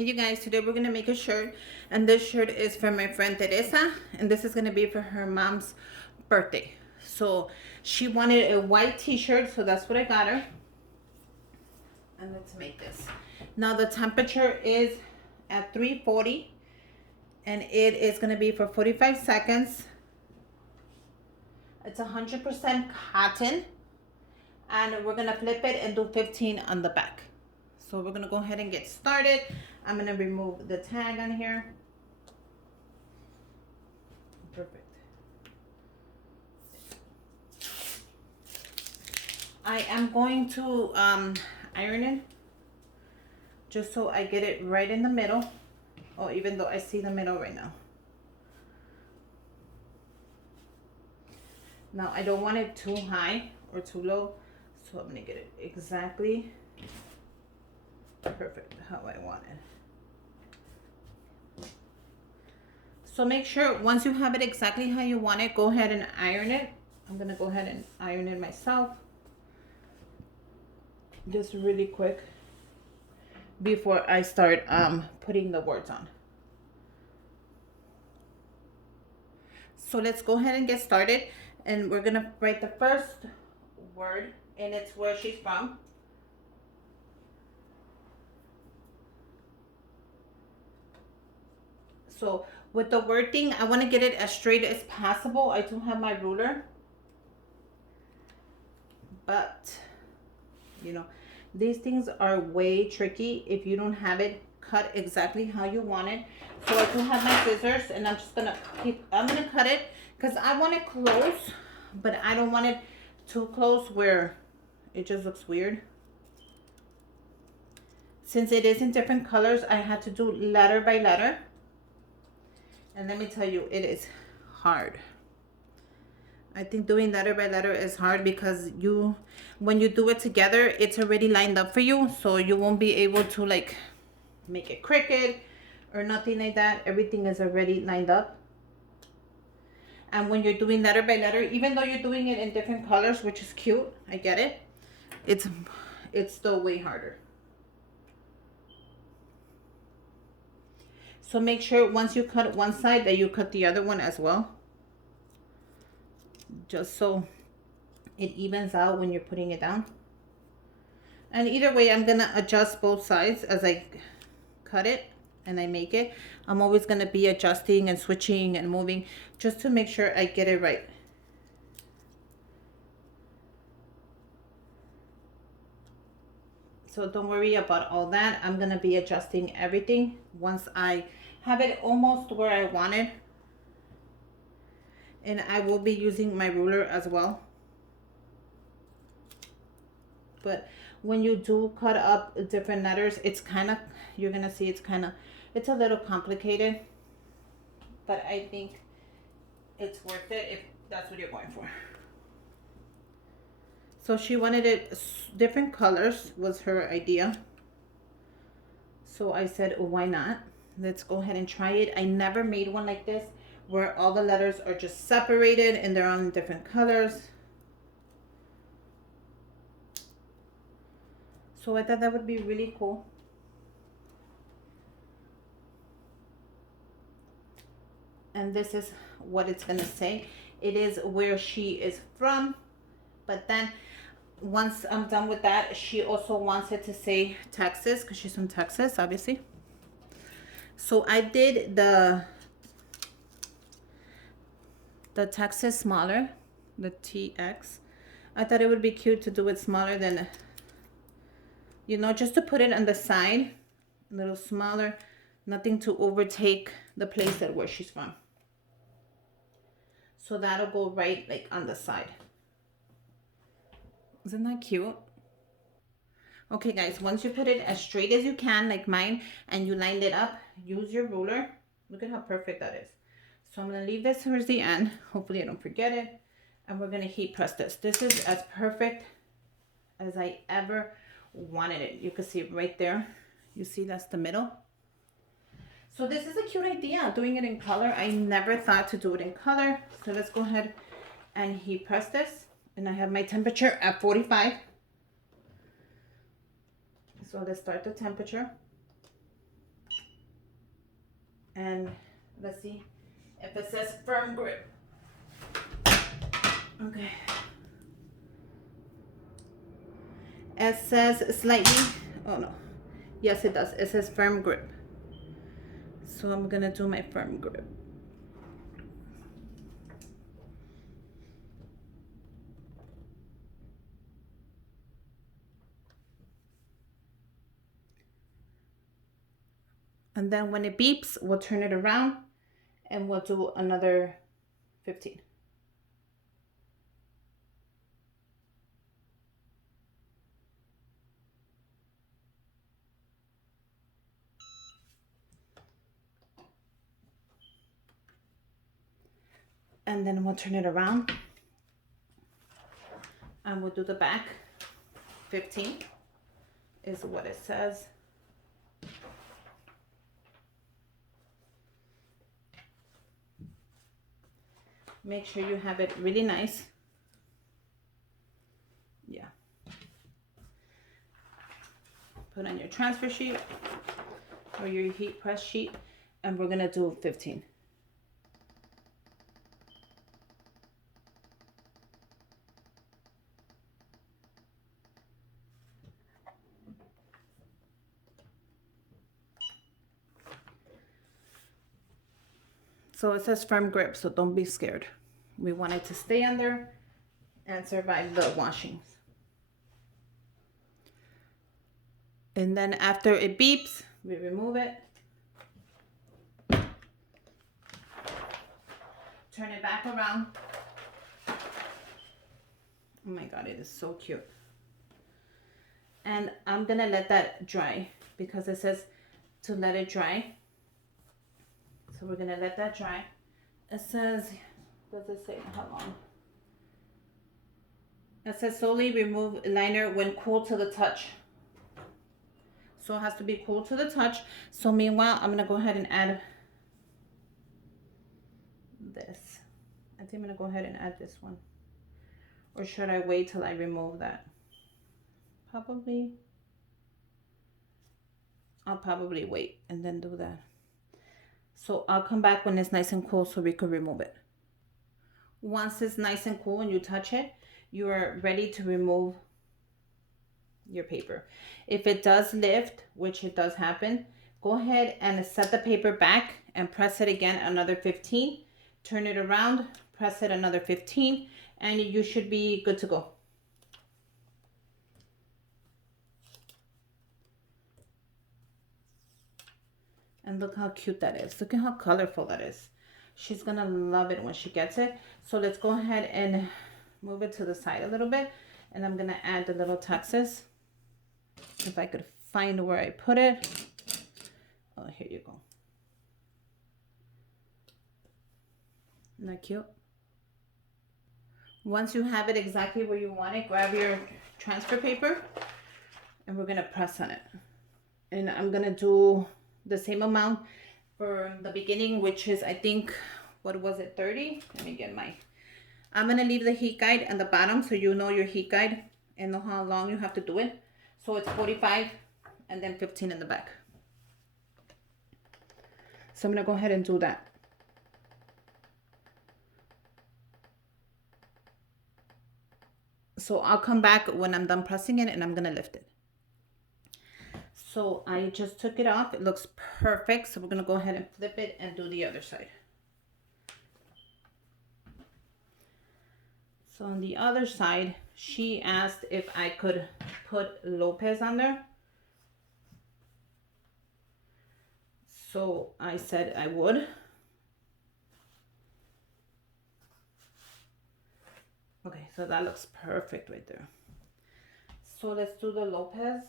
Hey you guys, today we're gonna make a shirt, and this shirt is for my friend Teresa, and this is gonna be for her mom's birthday. So she wanted a white t-shirt, so that's what I got her. And let's make this. Now the temperature is at 340, and it is gonna be for 45 seconds. It's 100% cotton, and we're gonna flip it and do 15 on the back. So we're gonna go ahead and get started. I'm gonna remove the tag on here. Perfect. I am going to iron it just so I get it right in the middle. Oh, even though I see the middle right now. Now I don't want it too high or too low, so I'm gonna get it exactly perfect how I want it. So make sure once you have it exactly how you want it, go ahead and iron it. I'm gonna go ahead and iron it myself, just really quick before I start putting the words on. So let's go ahead and get started, and we're gonna write the first word, and it's where she's from. So with the wording, I want to get it as straight as possible. I do have my ruler, but you know, these things are way tricky if you don't have it cut exactly how you want it. So I do have my scissors, and I'm gonna cut it because I want it close, but I don't want it too close where it just looks weird. Since it is in different colors, I had to do letter by letter. And let me tell you, it is hard. I think doing letter by letter is hard because when you do it together, it's already lined up for you. So you won't be able to like make it crooked or nothing like that. Everything is already lined up. And when you're doing letter by letter, even though you're doing it in different colors, which is cute, I get it, it's still way harder. So make sure once you cut one side that you cut the other one as well, just so it evens out when you're putting it down. And either way, I'm gonna adjust both sides as I cut it and I make it. I'm always gonna be adjusting and switching and moving just to make sure I get it right. So don't worry about all that. I'm gonna be adjusting everything once I have it almost where I want it. And I will be using my ruler as well. But when you do cut up different letters, it's kind of, you're gonna see it's a little complicated, but I think it's worth it if that's what you're going for. So she wanted it different colors was her idea. So I said, oh, why not? Let's go ahead and try it. I never made one like this where all the letters are just separated and they're on different colors. So I thought that would be really cool. And this is what it's gonna say. It is where she is from, but then once I'm done with that, she also wants it to say Texas because she's from Texas, obviously. So I did the Texas smaller, the TX. I thought it would be cute to do it smaller than, you know, just to put it on the side, a little smaller, nothing to overtake the place that where she's from. So that'll go right like on the side. Isn't that cute? Okay guys, once you put it as straight as you can, like mine, and you lined it up, use your ruler. Look at how perfect that is. So I'm gonna leave this towards the end. Hopefully I don't forget it. And we're gonna heat press this. This is as perfect as I ever wanted it. You can see it right there. You see that's the middle. So this is a cute idea, doing it in color. I never thought to do it in color. So let's go ahead and heat press this. And I have my temperature at 45. So let's start the temperature. And let's see if it says firm grip. Okay. It says slightly, oh no. Yes, it does. It says firm grip. So I'm gonna do my firm grip. And then when it beeps, we'll turn it around and we'll do another 15. And then we'll turn it around and we'll do the back. 15 is what it says. Make sure you have it really nice. Yeah. Put on your transfer sheet or your heat press sheet, and we're gonna do 15. So it says firm grip, so don't be scared. We want it to stay under and survive the washings. And then after it beeps, we remove it. Turn it back around. Oh my God, it is so cute. And I'm gonna let that dry because it says to let it dry. So we're gonna let that dry. It says, does it say how long? It says solely remove liner when cool to the touch. So it has to be cool to the touch. So meanwhile, I'm gonna go ahead and add this. I think I'm gonna go ahead and add this one. Or should I wait till I remove that? Probably. I'll probably wait and then do that. So I'll come back when it's nice and cool so we could remove it. Once it's nice and cool and you touch it, you are ready to remove your paper. If it does lift, which it does happen, go ahead and set the paper back and press it again another 15. Turn it around, press it another 15, and you should be good to go. And look how cute that is. Look at how colorful that is. She's gonna love it when she gets it. So let's go ahead and move it to the side a little bit. And I'm gonna add the little tuxes. If I could find where I put it. Oh, here you go. Isn't that cute? Once you have it exactly where you want it, grab your transfer paper and we're gonna press on it. And I'm gonna do the same amount for the beginning, which is, I think, what was it, 30? Let me get my, I'm gonna leave the heat guide at the bottom so you know your heat guide and know how long you have to do it. So it's 45 and then 15 in the back. So I'm gonna go ahead and do that. So I'll come back when I'm done pressing it and I'm gonna lift it. So I just took it off. It looks perfect. So we're gonna go ahead and flip it and do the other side. So on the other side, she asked if I could put Lopez on there. So I said I would. Okay, so that looks perfect right there. So let's do the Lopez.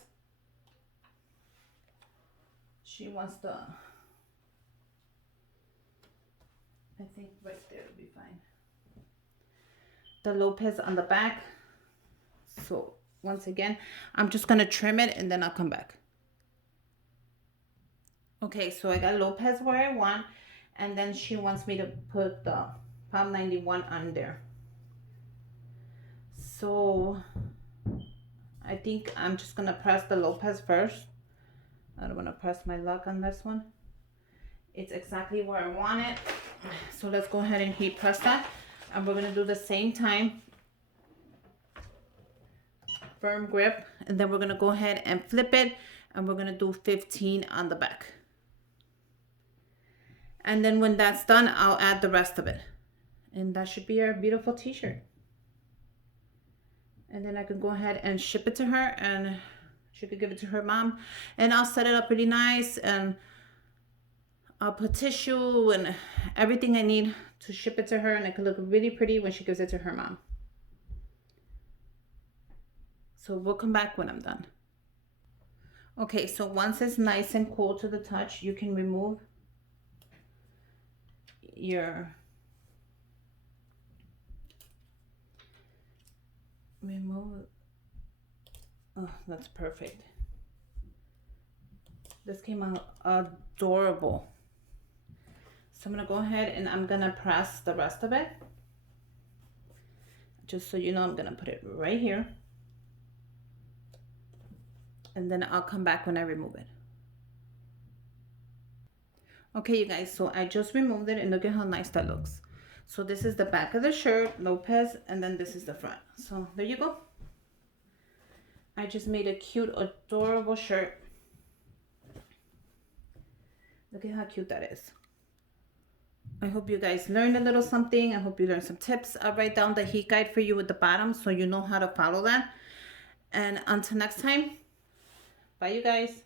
She wants the, I think right there will be fine. The Lopez on the back. So once again, I'm just gonna trim it and then I'll come back. Okay, so I got Lopez where I want, and then she wants me to put the Palm 91 on there. So I think I'm just gonna press the Lopez first. I don't wanna press my luck on this one. It's exactly where I want it. So let's go ahead and heat press that. And we're gonna do the same time, firm grip, and then we're gonna go ahead and flip it, and we're gonna do 15 on the back. And then when that's done, I'll add the rest of it. And that should be our beautiful t-shirt. And then I can go ahead and ship it to her, and she could give it to her mom. And I'll set it up really nice, and I'll put tissue and everything I need to ship it to her, and it could look really pretty when she gives it to her mom. So we'll come back when I'm done. Okay, so once it's nice and cool to the touch, you can remove your oh, that's perfect. This came out adorable. So I'm gonna go ahead and I'm gonna press the rest of it. Just so you know, I'm gonna put it right here. And then I'll come back when I remove it. Okay, you guys, so I just removed it, and look at how nice that looks. So this is the back of the shirt, Lopez, and then this is the front. So there you go. I just made a cute, adorable shirt. Look at how cute that is. I hope you guys learned a little something. I hope you learned some tips. I'll write down the heat guide for you at the bottom so you know how to follow that. And until next time, bye you guys.